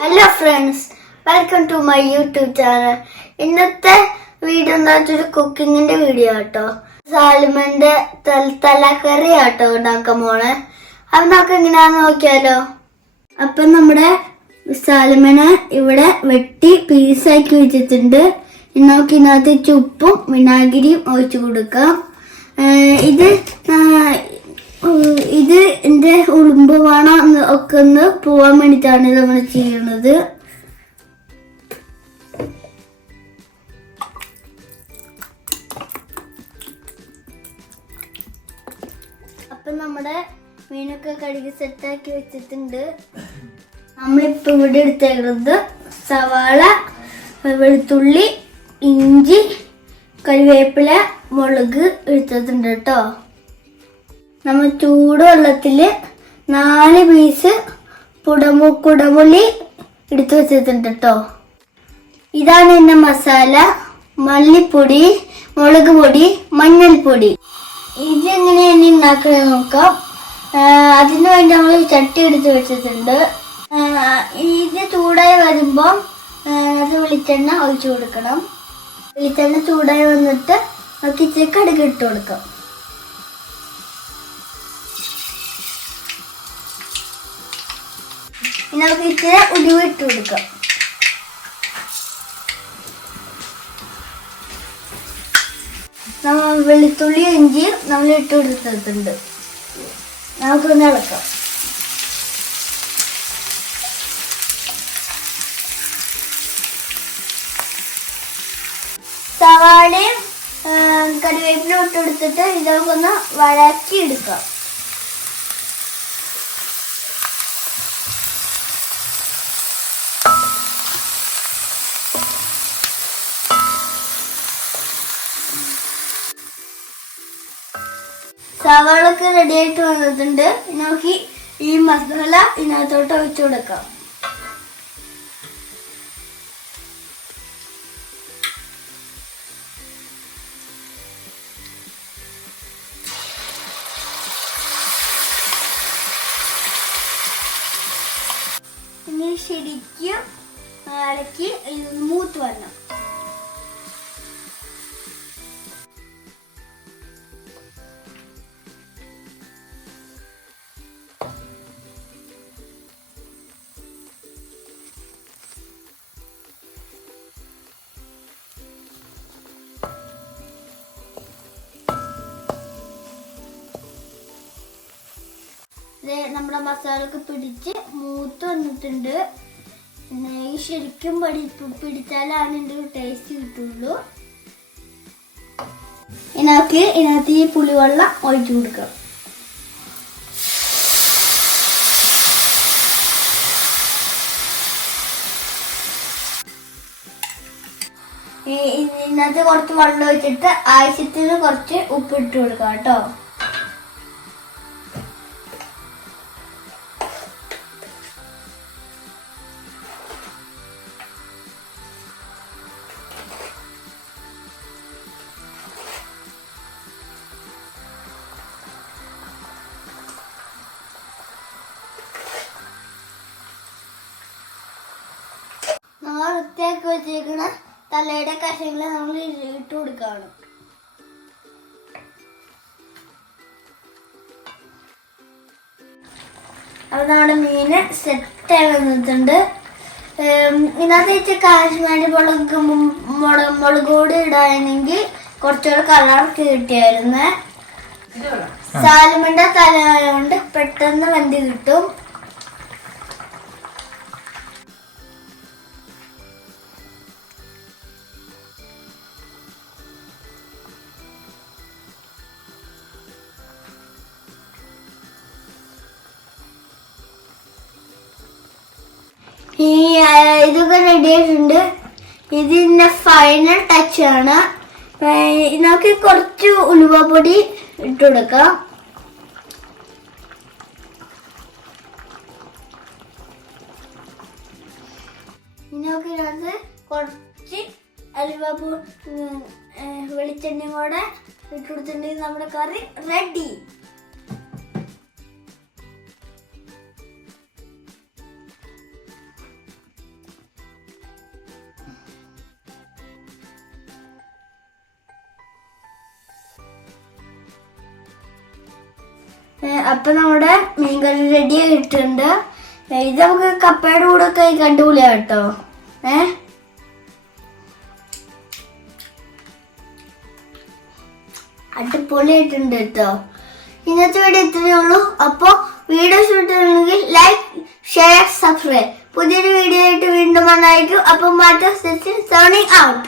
Hello friends, welcome to my YouTube channel. ഇന്നത്തെ video എന്താ കുക്കിങ്ങിന്റെ വീഡിയോ കേട്ടോ. സാൽമന്റെ തലക്കറി ആട്ടോ ഉണ്ടാക്കാൻ പോണേ. അപ്പൊ നമുക്ക് എങ്ങനെയാന്ന് നോക്കിയാലോ. അപ്പൊ നമ്മുടെ സാൽമനെ ഇവിടെ വെട്ടി പീസാക്കി വെച്ചിട്ടുണ്ട്. നമുക്ക് ഇതിനകത്ത് ഉപ്പും വിനാഗിരിയും ഒഴിച്ചു കൊടുക്കാം. ഇത് എന്റെ ഉളുമ്പ് വേണ ഒക്കെ ഒന്ന് പോവാൻ വേണ്ടിട്ടാണ് നമ്മൾ ചെയ്യുന്നത്. അപ്പൊ നമ്മുടെ മീനൊക്കെ കഴുകി സെറ്റാക്കി വെച്ചിട്ടുണ്ട്. നമ്മളിപ്പോ ഇവിടെ എടുത്തേക്കുന്നത് സവാള, വെളുത്തുള്ളി, ഇഞ്ചി, കറിവേപ്പില, മുളക് എടുത്തിട്ടുണ്ട് കേട്ടോ. നമ്മൾ ചൂടുവെള്ളത്തില് 4 പീസ് കുടമുള്ളി എടുത്തു വെച്ചിട്ടുണ്ട് കേട്ടോ. ഇതാണ് എന്റെ മസാല: മല്ലിപ്പൊടി, മുളക് പൊടി, മഞ്ഞൾപ്പൊടി. ഇതെങ്ങനെയാണ് ഉണ്ടാക്കുന്നത് നോക്കാം. അതിനു വേണ്ടി നമ്മൾ ചട്ടി എടുത്ത് വെച്ചിട്ടുണ്ട്. ഇത് ചൂടായി വരുമ്പോൾ അത് വെളിച്ചെണ്ണ ഒഴിച്ചു കൊടുക്കണം. വെളിച്ചെണ്ണ ചൂടായി വന്നിട്ട് നമുക്ക് ഇച്ചിരി കടുക് ഇട്ട് കൊടുക്കാം. നമുക്ക് ഇച്ചിരി ഉലുവ ഇട്ട് കൊടുക്കാം. വെളുത്തുള്ളി ഇഞ്ചി നമ്മൾ ഇട്ട് കൊടുത്തിട്ടുണ്ട്. നമുക്കൊന്ന് ഇളക്കാം. സവാളയും കറിവേപ്പിലും ഇട്ട് കൊടുത്തിട്ട് ഇതൊക്കെ വഴറ്റി എടുക്കാം. സവാളൊക്കെ റെഡി ആയിട്ട് വന്നിട്ടുണ്ട്. നമുക്ക് ഈ മസാല ഇതിനകത്തോട്ട് ഒഴിച്ചു കൊടുക്കാം. ഇനി ശരിക്കും ഇളക്കി മൂത്ത് വരണം. നമ്മുടെ മസാലയൊക്കെ പിടിച്ച് മൂത്ത് വന്നിട്ടുണ്ട്. ഈ ശരിക്കും പിടിച്ചാലാണ് ഇതിൻ്റെ ഒരു ടേസ്റ്റ് കിട്ടുള്ളൂ. ഇതിനകത്ത് ഈ പുളിവെള്ളം ഒഴിച്ചു കൊടുക്കാം. ഇതിനകത്ത് കുറച്ച് വെള്ളം ഒഴിച്ചിട്ട് ആവശ്യത്തിന് കുറച്ച് ഉപ്പിട്ട് കൊടുക്കാം കേട്ടോ. നമ്മൾ വൃത്തിയാക്കി വെച്ചേക്കണ തലയുടെ കഷങ്ങൾ നമ്മൾ ഇട്ട് കൊടുക്കുകയാണ്. അപ്പൊ നമ്മുടെ മീന് സെറ്റായി വന്നിട്ടുണ്ട്. ഇതിനകത്ത് കാശ്മീരി മുളക് പൊടി ഇടാനെങ്കിൽ കുറച്ചുകൂടെ കളർ കിട്ടിയായിരുന്നു. സാൽമന്റെ തല കൊണ്ട് പെട്ടെന്ന് വെന്ത് കിട്ടും. ഇതൊക്കെ റെഡി ആയിട്ടുണ്ട്. ഇതിന്റെ ഫൈനൽ ടച്ച് ആണ്. നമുക്ക് കുറച്ച് ഉലുവപ്പൊടി ഇട്ട് കൊടുക്കാം. നമുക്ക് ഇതിനകത്ത് കുറച്ച് വെളിച്ചെണ്ണയും കൂടെ ഇട്ട് കൊടുത്തിട്ടുണ്ടെങ്കിൽ നമ്മുടെ കറി റെഡി. അപ്പൊ നമ്മുടെ മീൻകറി റെഡി ആയിട്ടുണ്ട്. ഇത് നമുക്ക് കപ്പയുടെ കൂടെ ഒക്കെ കണ്ടുപിടിയാ കേട്ടോ. അടിപൊളിയായിട്ടുണ്ട് കേട്ടോ. ഇന്നത്തെ വീഡിയോ ഇത്രയേ ഉള്ളൂ. അപ്പൊ വീഡിയോ ഇഷ്ടപ്പെട്ടിട്ടുണ്ടെങ്കിൽ ലൈക്ക്, ഷെയർ, സബ്സ്ക്രൈബ്. പുതിയൊരു വീഡിയോ ആയിട്ട് വീണ്ടും വന്നായിരിക്കും. അപ്പൊ മാറ്റം സോണിങ് ഔട്ട്.